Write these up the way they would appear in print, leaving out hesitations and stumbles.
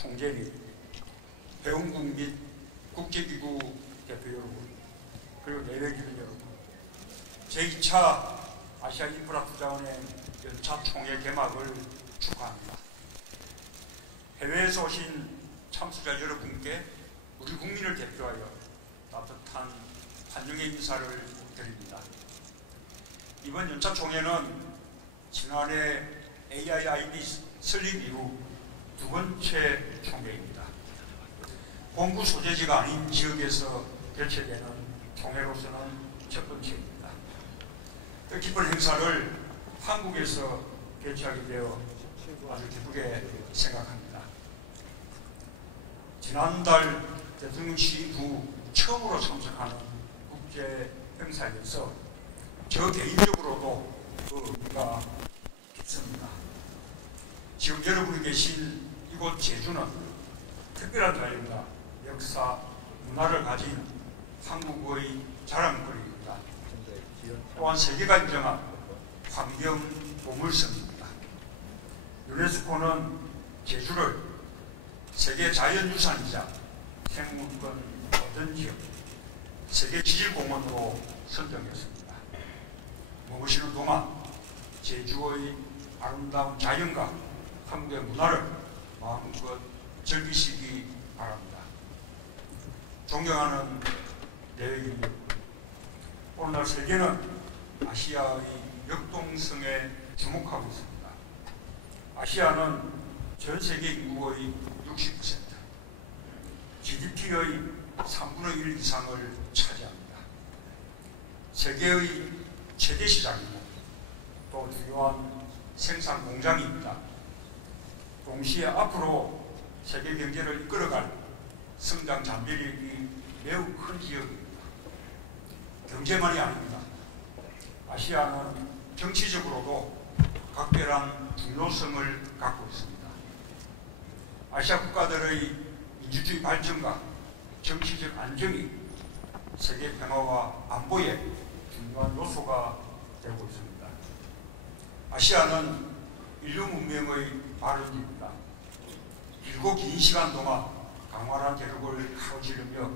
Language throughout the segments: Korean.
총재님, 회원국 및 국제기구 대표 여러분, 그리고 내외기관 여러분, 제2차 아시아 인프라 투자은행 연차 총회 개막을 축하합니다. 해외에서 오신 참수자 여러분께 우리 국민을 대표하여 따뜻한 환영의 인사를 드립니다. 이번 연차 총회는 지난해 AIIB 설립 이후 두 번째 총회입니다. 본부 소재지가 아닌 지역에서 개최되는 총회로서는 첫 번째입니다. 뜻깊은 행사를 한국에서 개최하게 되어 아주 기쁘게 생각합니다. 지난달 대통령 취임 후 처음으로 참석하는 국제 행사에서 저 개인적으로도 그 의미가 깊습니다. 지금 여러분이 계신 이곳 제주는 특별한 자연과 역사, 문화를 가진 한국의 자랑거리입니다. 또한 세계가 인정한 환경 보물섬입니다. 유네스코는 제주를 세계 자연유산이자 생물권 어떤 지역, 세계 지질공원으로 선정했습니다. 머무시는 동안 제주의 아름다운 자연과 한국의 문화를 마음껏 즐기시기 바랍니다. 존경하는 내외인 여러분, 오늘날 세계는 아시아의 역동성에 주목하고 있습니다. 아시아는 전 세계 인구의 60%, GDP의 3분의 1 이상을 차지합니다. 세계의 최대 시장이고 또 중요한 생산 공장입니다. 동시에 앞으로 세계 경제를 이끌어갈 성장 잠재력이 매우 큰 지역입니다. 경제만이 아닙니다. 아시아는 정치적으로도 각별한 중요성을 갖고 있습니다. 아시아 국가들의 민주주의 발전과 정치적 안정이 세계 평화와 안보의 중요한 요소가 되고 있습니다. 아시아는 인류 문명의 발원지입니다. 길고 긴 시간 동안 강활한 대륙을 가로지르며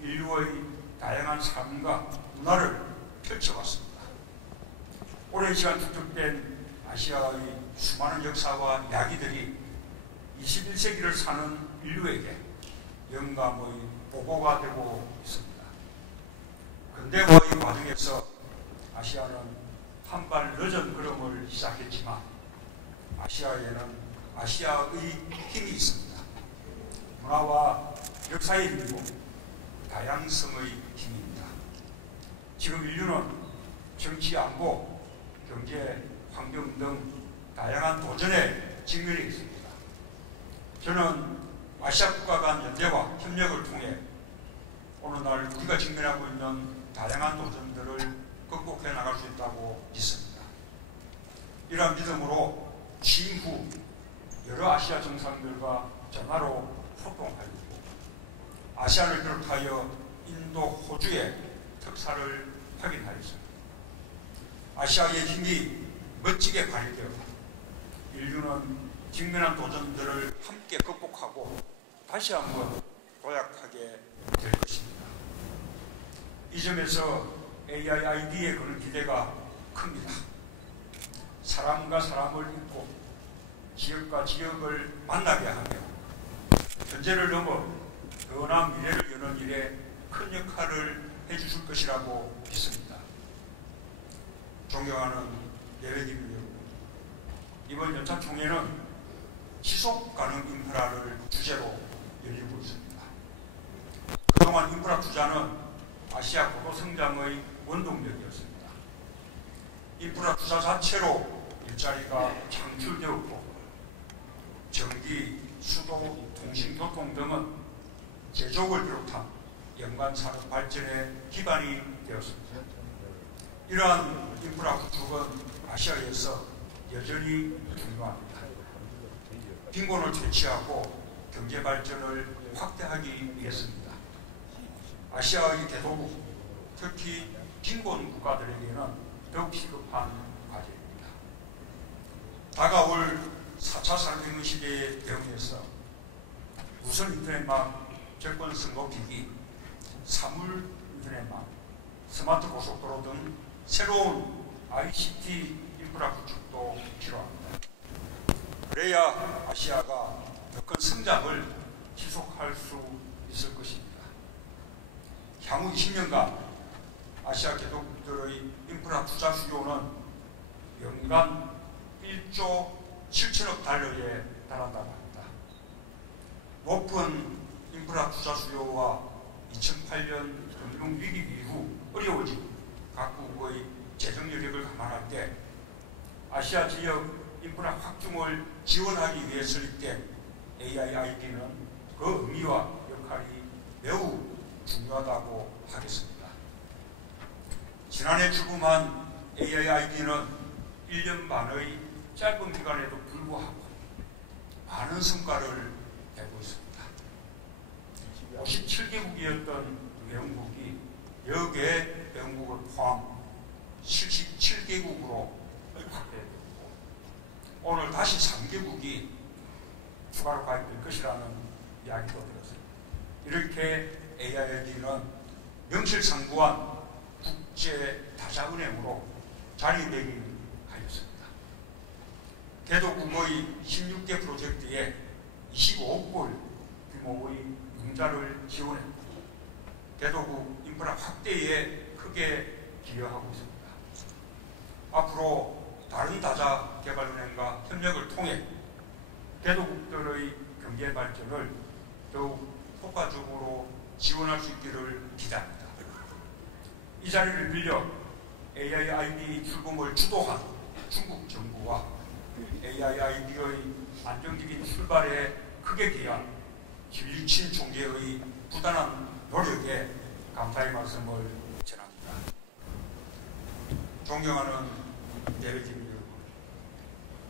인류의 다양한 삶과 문화를 펼쳐왔습니다. 오랜 시간 축적된 아시아의 수많은 역사와 이야기들이 21세기를 사는 인류에게 영감의 보고가 되고 있습니다. 근대화의 과정에서 아시아는 한 발 늦은 걸음을 시작했지만 아시아에는 아시아의 힘이 있습니다. 문화와 역사의 힘이고 다양성의 힘입니다. 지금 인류는 정치, 안보, 경제, 환경 등 다양한 도전에 직면해 있습니다. 저는 아시아 국가 간 연대와 협력을 통해 오늘날 우리가 직면하고 있는 다양한 도전들을 극복해 나갈 수 있다고 믿습니다. 이러한 믿음으로 취임 후 여러 아시아 정상들과 전화로 소통하였고 아시아를 비롯하여 인도, 호주의 특사를 확인하였습니다. 아시아의 힘이 멋지게 발휘되어 인류는 직면한 도전들을 함께 극복하고 다시 한번 도약하게 될 것입니다. 이 점에서 AIIB에 거는 기대가 큽니다. 사람과 사람을 잇고 지역과 지역을 만나게 하며 현재를 넘어 더 나은 미래를 여는 일에 큰 역할을 해주실 것이라고 믿습니다. 존경하는 예외기구 여러분, 이번 연차 총회는 지속 가능 인프라를 주제로 열리고 있습니다. 그동안 인프라 투자는 아시아 고도 성장의 원동력이었습니다. 인프라 투자 자체로 일자리가 창출되었고 전기, 수도, 통신, 교통 등은 제조업을 비롯한 연관 산업 발전의 기반이 되었습니다. 이러한 인프라 구축은 아시아에서 여전히 중요합니다. 빈곤을 퇴치하고 경제 발전을 확대하기 위해서입니다. 아시아의 대도국, 특히 빈곤 국가들에게는 더욱 시급한 과제입니다. 다가올 4차 산업혁명 시대에 대응해서 무선 인터넷망 접근성 높이기, 사물 인터넷망, 스마트 고속도로 등 새로운 ICT 인프라 구축도 필요합니다. 그래야 아시아가 더 큰 성장을 지속할 수 있을 것입니다. 향후 20년간 아시아 개도국들의 인프라 투자 수요는 연간 1조 7천억 달러에 달한다고 합니다. 높은 인프라 투자 수요와 2008년 금융위기 이후 어려워진 각국의 재정 여력을 감안할 때 아시아 지역 인프라 확충을 지원하기 위해 설립된 AIIB는 그 의미와 역할이 매우 중요하다고 하겠습니다. 지난해 출범한 AIIB는 1년 반의 짧은 기간에도 불구하고 많은 성과를 내고 있습니다. 57개국이었던 회원국이 여개 회원국을 포함 77개국으로 확대되고 오늘 다시 3개국이 추가로 가입될 것이라는 이야기도 들었습니다. 이렇게 AIIB는 명실상부한 국제다자은행으로 자리매김하였습니다. 개도국의 16개 프로젝트에 25억 불 규모의 융자를 지원했고 개도국 인프라 확대에 크게 기여하고 있습니다. 앞으로 다른 다자 개발은행과 협력을 통해 개도국들의 경제 발전을 더욱 효과적으로 지원할 수 있기를 기대합니다. 이 자리를 빌려 AIIB 출범을 주도한 중국 정부와 AIIB의 안정적인 출발에 크게 기여한 김일친 총재의 부단한 노력에 감사의 말씀을 전합니다. 존경하는 예배주민 여러분,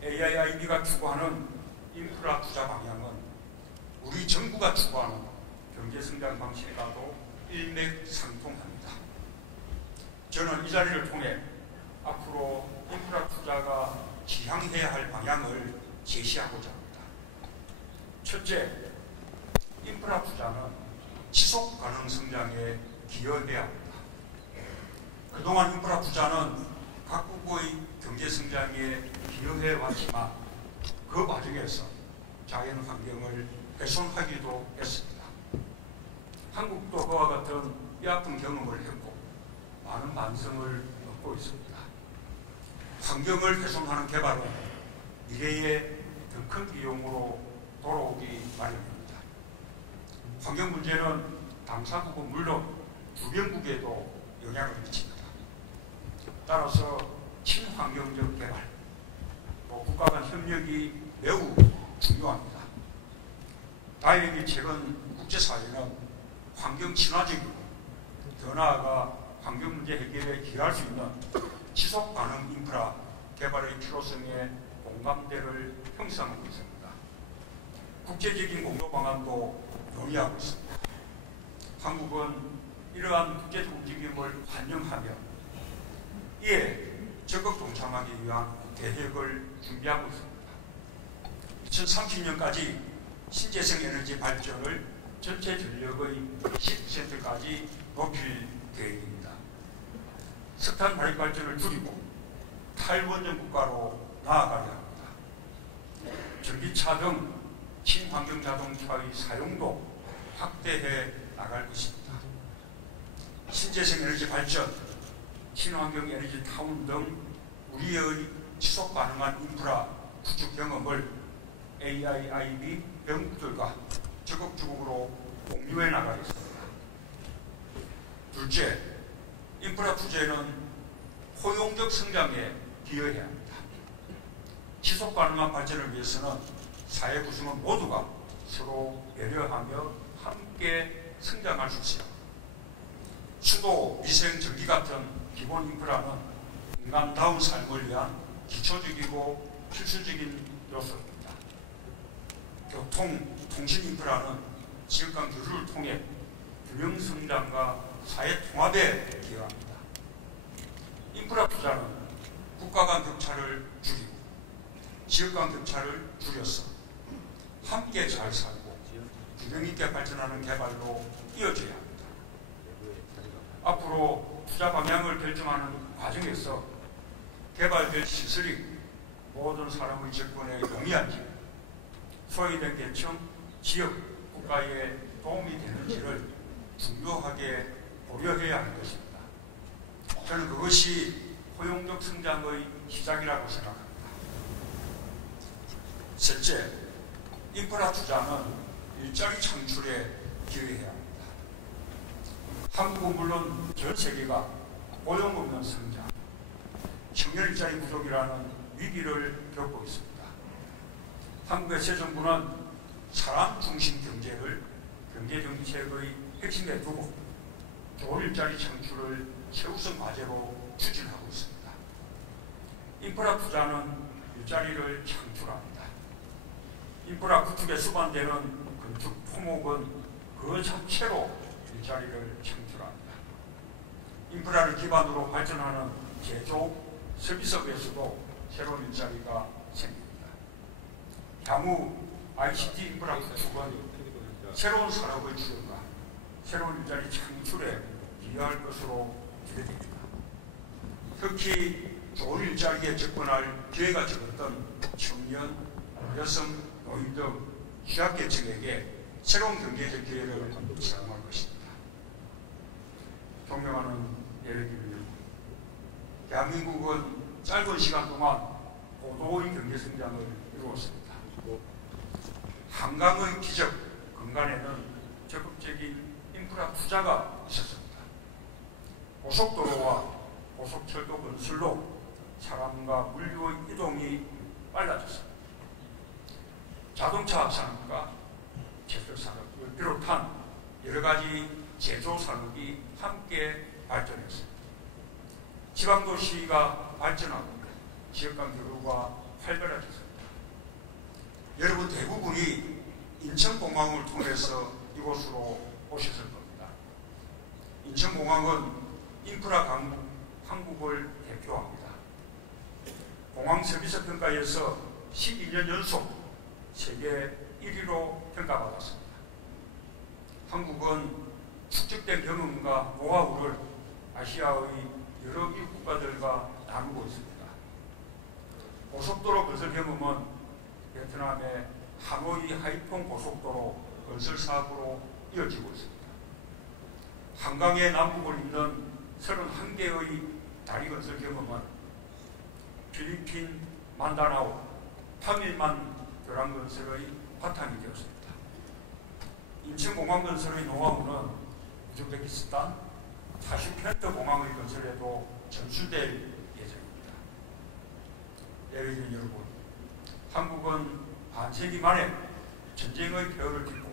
AIIB가 추구하는 인프라 투자 방향은 우리 정부가 추구하는 경제성장 방식과도 일맥상통합니다. 저는 이 자리를 통해 앞으로 인프라 투자가 지향해야 할 방향을 제시하고자 합니다. 첫째, 인프라 투자는 지속 가능 성장에 기여해야 합니다. 그동안 인프라 투자는 각국의 경제 성장에 기여해 왔지만 그 과정에서 자연 환경을 훼손하기도 했습니다. 한국도 그와 같은 뼈아픈 경험을 했고 많은 반성을 얻고 있습니다. 환경을 훼손하는 개발은 미래에 더 큰 비용으로 돌아오기 마련입니다. 환경 문제는 당사국은 물론 주변국에도 영향을 미칩니다. 따라서 친환경적 개발, 또 국가 간 협력이 매우 중요합니다. 다행히 최근 국제사회는 환경 친화적이고 더 나아가 환경 문제 해결에 기여할 수 있는 지속 가능 인프라 개발의 필요성에 공감대를 형성하고 있습니다. 국제적인 공조 방안도 논의하고 있습니다. 한국은 이러한 국제적 움직임을 환영하며 이에 적극 동참하기 위한 계획을 준비하고 있습니다. 2030년까지 신재생 에너지 발전을 전체 전력의 10%까지 높일 계획입니다. 석탄 발효 발전을 줄이고 탈원전 국가로 나아가려 합니다. 전기차 등 친환경 자동차의 사용도 확대해 나갈 것입니다. 신재생 에너지 발전, 친환경 에너지 타운 등 우리의 지속 가능한 인프라 구축 경험을 AIIB 회원국들과 적극적으로 공유해 나가겠습니다. 둘째, 인프라 투자에는 포용적 성장에 기여해야 합니다. 지속 가능한 발전을 위해서는 사회 구성원 모두가 서로 배려하며 함께 성장할 수 있어요. 수도, 위생, 전기 같은 기본 인프라는 인간다운 삶을 위한 기초적이고 필수적인 요소입니다. 교통, 통신 인프라는 지역 간 교류를 통해 균형 성장과 사회 통합에 기여합니다. 인프라 투자는 국가 간 격차를 줄이고 지역 간 격차를 줄여서 함께 잘 살고 균형 있게 발전하는 개발로 이어져야 합니다. 앞으로 투자 방향을 결정하는 과정에서 개발될 시설이 모든 사람의 접근에 용이한지, 소외된 계층, 지역, 국가에 도움이 되는지를 중요하게 고려해야 하는 것입니다. 저는 그것이 포용적 성장의 시작이라고 생각합니다. 셋째, 인프라 투자는 일자리 창출에 기여해야 합니다. 한국은 물론 전 세계가 고용 없는 성장, 청년 일자리 부족이라는 위기를 겪고 있습니다. 한국의 새 정부는 사람 중심 경제를 경제 정책의 핵심에 두고 좋은 일자리 창출을 최우선 과제로 추진하고 있습니다. 인프라 투자는 일자리를 창출합니다. 인프라 구축에 수반되는 건축 토목은 그 자체로 일자리를 창출합니다. 인프라를 기반으로 발전하는 제조, 서비스업에서도 새로운 일자리가 생깁니다. 향후 ICT 인프라 구축은 새로운 산업의 주역과 새로운 일자리 창출에 기여할 것으로 기대됩니다. 특히 좋은 일자리에 접근할 기회가 적었던 청년, 여성, 노인 등 취약계층에게 새로운 경제적 기회를 제공할 것입니다. 존경하는 예비군 여러분, 대한민국은 짧은 시간 동안 고도의 경제성장을 이루었습니다. 한강의 기적, 근간에는 적극적인 인프라 투자가 있었습니다. 고속도로와 고속철도 건설로 사람과 물류의 이동이 빨라졌습니다. 자동차 산업과 제철산업을 비롯한 여러 가지 제조산업이 함께 발전했습니다. 지방도시가 발전하고 지역간 교류가 활발해졌습니다. 여러분 대부분이 인천공항을 통해서 이곳으로 오셨을 겁니다. 인천공항은 인프라 강국 한국을 대표합니다. 공항 서비스 평가에서 12년 연속 세계 1위로 평가받았습니다. 한국은 축적된 경험과 노하우를 아시아의 여러 이웃 국가들과 나누고 있습니다. 고속도로 건설 경험은 베트남의 하노이 하이퐁 고속도로 건설 사업으로 이어지고 있습니다. 한강의 남북을 잇는 31개의 다리 건설 경험은 필리핀 만다나오, 타밀만 교량 건설의 바탕이 되었습니다. 인천공항 건설의 노하우는 우즈베키스탄, 타슈켄트 공항의 건설에도 전수될 예정입니다. 예비군 여러분, 한국은 반세기 만에 전쟁의 폐허를 딛고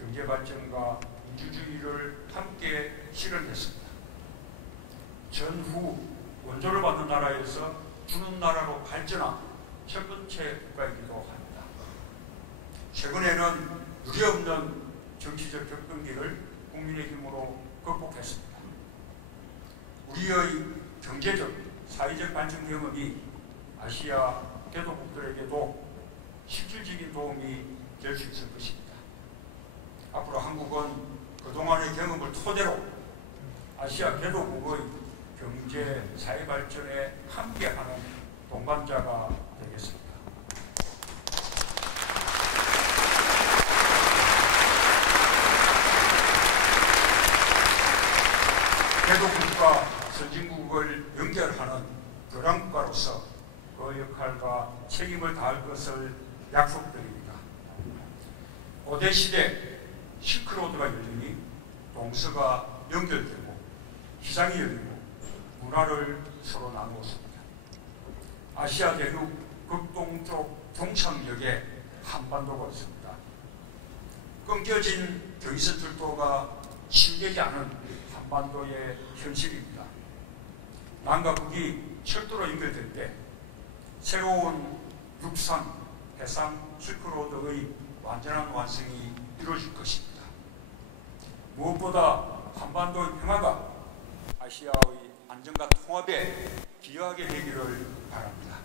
경제발전과 민주주의를 함께 실현했습니다. 전후 원조를 받는 나라에서 주는 나라로 발전한 첫 번째 국가이기도 합니다. 최근에는 유례없는 정치적 격변기를 국민의 힘으로 극복했습니다. 우리의 경제적, 사회적 발전 경험이 아시아 개도국들에게도 실질적인 도움이 될 수 있을 것입니다. 앞으로 한국은 그동안의 경험을 토대로 아시아 개도국의 경제, 사회 발전에 함께하는 동반자가 되겠습니다. 개도국과 선진국을 연결하는 교량국가로서 그 역할과 책임을 다할 것을 약속드립니다. 고대 시대 실크로드가 열리니 동서가 연결되고 시장이 열리고 문화를 서로 나누었습니다. 아시아 대륙 극동쪽 종착역에 한반도가 있습니다. 끊겨진 경의선 철도가 실되지 않은 한반도의 현실입니다. 남과 북이 철도로 연결될 때 새로운 육상, 해상 실크로드의 완전한 완성이 이루어질 것입니다. 무엇보다 한반도의 평화가 아시아의 안정과 통합에 기여하게 되기를 바랍니다.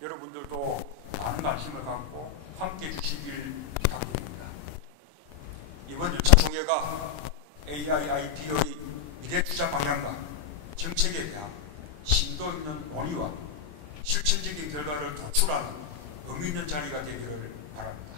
여러분들도 많은 관심을 갖고 함께 해주시길 부탁드립니다. 시대가 AIIB의 미래 투자 방향과 정책에 대한 심도 있는 논의와 실천적인 결과를 도출하는 의미 있는 자리가 되기를 바랍니다.